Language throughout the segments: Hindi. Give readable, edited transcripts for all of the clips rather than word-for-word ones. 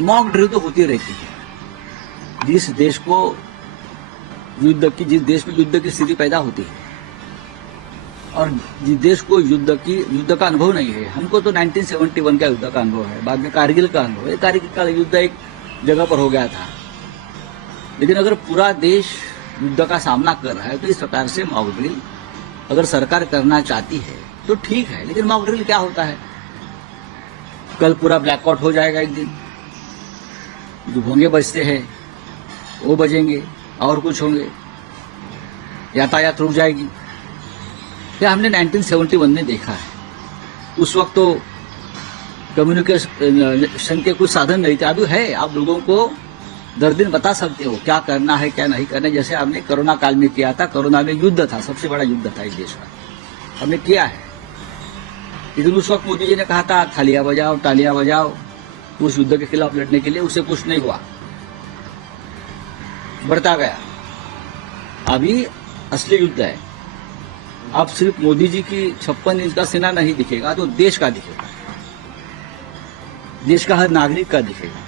मॉक ड्रिल तो होती रहती है। जिस देश में युद्ध की स्थिति पैदा होती है और जिस देश को युद्ध का अनुभव नहीं है, हमको तो 1971 का युद्ध का अनुभव है, बाद में कारगिल का अनुभव है। कारगिल का युद्ध एक जगह पर हो गया था, लेकिन अगर पूरा देश युद्ध का सामना कर रहा है तो इस प्रकार से मॉक ड्रिल अगर सरकार करना चाहती है तो ठीक है। लेकिन मॉक ड्रिल क्या होता है, कल पूरा ब्लैकआउट हो जाएगा, एक दिन जो भोंगे बजते हैं वो बजेंगे और कुछ होंगे, यातायात रुक जाएगी। यह हमने 1971 में देखा है। उस वक्त तो कम्युनिकेशन के कुछ साधन नहीं थे, अभी है। आप लोगों को दर दिन बता सकते हो क्या करना है क्या नहीं करना है। जैसे हमने कोरोना काल में किया था, कोरोना में युद्ध था, सबसे बड़ा युद्ध था इस देश का, हमने किया है। लेकिन उस वक्त मोदी जी ने कहा था थालियां बजाओ तालियां बजाओ उस युद्ध के खिलाफ लड़ने के लिए, उससे कुछ नहीं हुआ, बढ़ता गया। अभी असली युद्ध है। अब सिर्फ मोदी जी की 56 इंच का सेना नहीं दिखेगा, तो देश का दिखेगा, देश का हर नागरिक का दिखेगा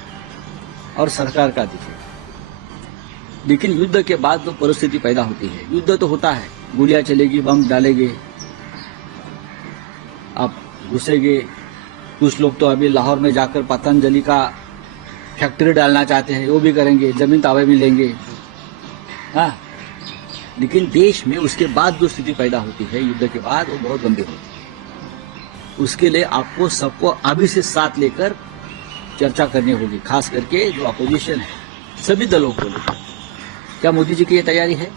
और सरकार का दिखेगा। लेकिन युद्ध के बाद जो परिस्थिति पैदा होती है, युद्ध तो होता है, गोलियां चलेगी, बम डालेंगे, आप घुसेंगे। कुछ लोग तो अभी लाहौर में जाकर पतंजलि का फैक्ट्री डालना चाहते हैं, वो भी करेंगे, जमीन तावे में लेंगे। हाँ, लेकिन देश में उसके बाद जो स्थिति पैदा होती है युद्ध के बाद, वो बहुत गंभीर होती है। उसके लिए आपको सबको अभी से साथ लेकर चर्चा करनी होगी, खास करके जो अपोजिशन है, सभी दलों को लेकर। क्या मोदी जी की ये तैयारी है?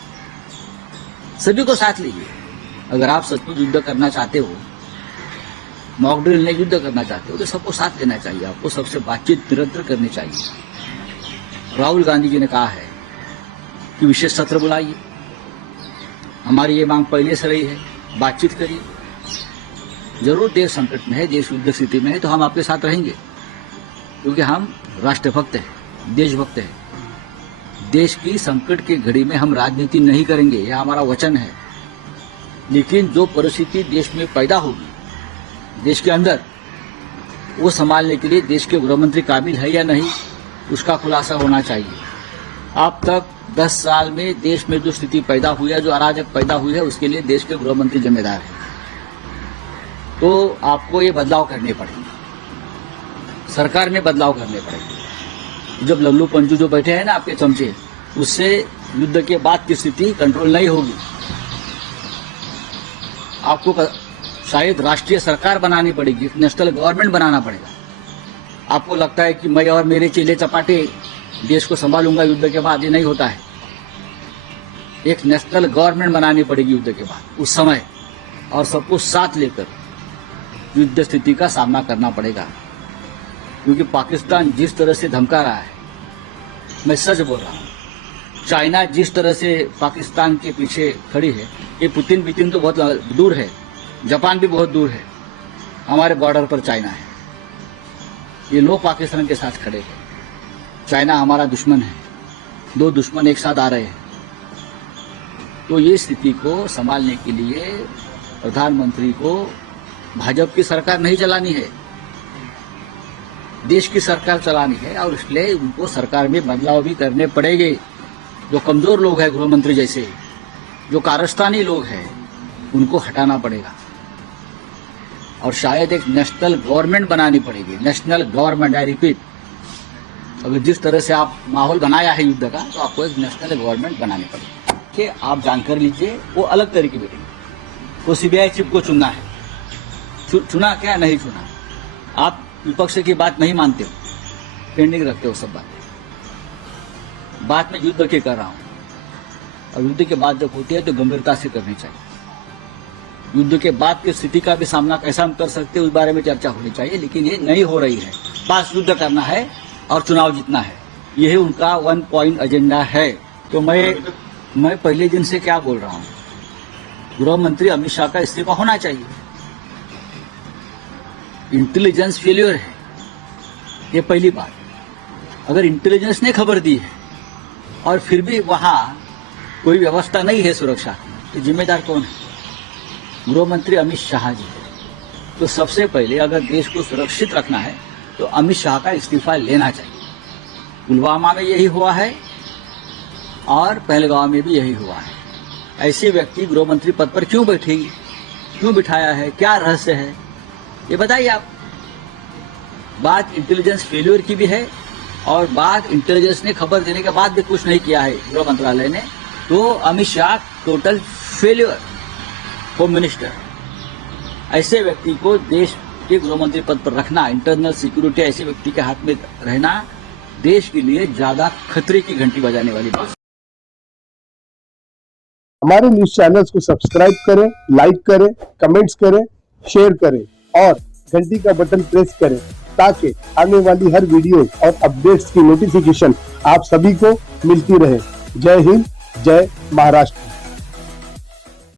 सभी को साथ लीजिए। अगर आप सचमुच युद्ध करना चाहते हो, मॉक ड्रिल नहीं युद्ध करना चाहते हो, तो सबको साथ लेना चाहिए। आपको सबसे बातचीत निरंतर करनी चाहिए। राहुल गांधी जी ने कहा है कि विशेष सत्र बुलाइए, हमारी ये मांग पहले से रही है, बातचीत करिए। जरूर देश संकट में है, देश युद्ध स्थिति में है, तो हम आपके साथ रहेंगे, क्योंकि हम राष्ट्रभक्त हैं, देशभक्त हैं। देश की संकट की घड़ी में हम राजनीति नहीं करेंगे, यह हमारा वचन है। लेकिन जो परिस्थिति देश में पैदा होगी, देश के अंदर, वो संभालने के लिए देश के गृहमंत्री काबिल है या नहीं, उसका खुलासा होना चाहिए। अब तक 10 साल में देश में जो स्थिति पैदा हुई है, जो अराजक पैदा हुई है, उसके लिए देश के गृहमंत्री जिम्मेदार है। तो आपको ये बदलाव करने पड़ेंगे, सरकार में बदलाव करने पड़ेंगे। जब लल्लू पंजू जो बैठे हैं ना आपके चमचे, उससे युद्ध के बाद की स्थिति कंट्रोल नहीं होगी। आपको शायद राष्ट्रीय सरकार बनानी पड़ेगी, नेशनल गवर्नमेंट बनाना पड़ेगा। आपको लगता है कि मैं और मेरे चेले चपाटे देश को संभालूंगा युद्ध के बाद, ये नहीं होता है। एक नेशनल गवर्नमेंट बनानी पड़ेगी युद्ध के बाद, उस समय, और सबको साथ लेकर युद्ध स्थिति का सामना करना पड़ेगा। क्योंकि पाकिस्तान जिस तरह से धमका रहा है, मैं सच बोल रहा हूं, चाइना जिस तरह से पाकिस्तान के पीछे खड़ी है, ये पुतिन तो बहुत दूर है, जापान भी बहुत दूर है, हमारे बॉर्डर पर चाइना है। ये लोग पाकिस्तान के साथ खड़े हैं। चाइना हमारा दुश्मन है, दो दुश्मन एक साथ आ रहे हैं। तो ये स्थिति को संभालने के लिए प्रधानमंत्री को भाजपा की सरकार नहीं चलानी है, देश की सरकार चलानी है। और इसलिए उनको सरकार में बदलाव भी करने पड़ेंगे। जो कमजोर लोग हैं, गृहमंत्री जैसे, जो कारस्तानी लोग हैं, उनको हटाना पड़ेगा। और शायद एक नेशनल गवर्नमेंट बनानी पड़ेगी, नेशनल गवर्नमेंट, आई रिपीट। अगर जिस तरह से आप माहौल बनाया है युद्ध का, तो आपको एक नेशनल गवर्नमेंट बनानी पड़ेगी। कि आप जानकर लीजिए, वो अलग तरह की मीटिंग, वो सीबीआई चीफ को चुनना है। चुना क्या, नहीं चुना। आप विपक्ष की बात नहीं मानते हो, पेंडिंग रखते हो सब बातें। बात में युद्ध की कर रहा हूं, और युद्ध के बाद जब होती है तो गंभीरता से करनी चाहिए। युद्ध के बाद की स्थिति का भी सामना कैसा हम कर सकते हैं, उस बारे में चर्चा होनी चाहिए। लेकिन ये नहीं हो रही है। बस युद्ध करना है और चुनाव जीतना है, यही उनका 1 पॉइंट एजेंडा है। तो मैं पहले दिन से क्या बोल रहा हूं, गृह मंत्री अमित शाह का इस्तीफा होना चाहिए। इंटेलिजेंस फेल्योर है, ये पहली बात। अगर इंटेलिजेंस ने खबर दी है और फिर भी वहां कोई व्यवस्था नहीं है सुरक्षा की, तो जिम्मेदार कौन है? गृह मंत्री अमित शाह जी है। तो सबसे पहले अगर देश को सुरक्षित रखना है तो अमित शाह का इस्तीफा लेना चाहिए। पुलवामा में यही हुआ है और पहलगांव में भी यही हुआ है। ऐसे व्यक्ति गृह मंत्री पद पर क्यों बैठेगी, क्यों बिठाया है, क्या रहस्य है, ये बताइए आप। बात इंटेलिजेंस फेल्यूर की भी है और बात इंटेलिजेंस ने खबर देने के बाद भी कुछ नहीं किया है गृह मंत्रालय ने, तो Amit Shah total failure home minister. ऐसे व्यक्ति को देश के गृह मंत्री पद पर रखना, इंटरनल सिक्योरिटी ऐसे व्यक्ति के हाथ में रहना देश के लिए ज्यादा खतरे की घंटी बजाने वाली बात। हमारे न्यूज चैनल्स को सब्सक्राइब करें, लाइक करें, कमेंट्स करें, शेयर करें और घंटी का बटन प्रेस करें ताकि आने वाली हर वीडियो और अपडेट्स की नोटिफिकेशन आप सभी को मिलती रहे। जय हिंद, जय महाराष्ट्र।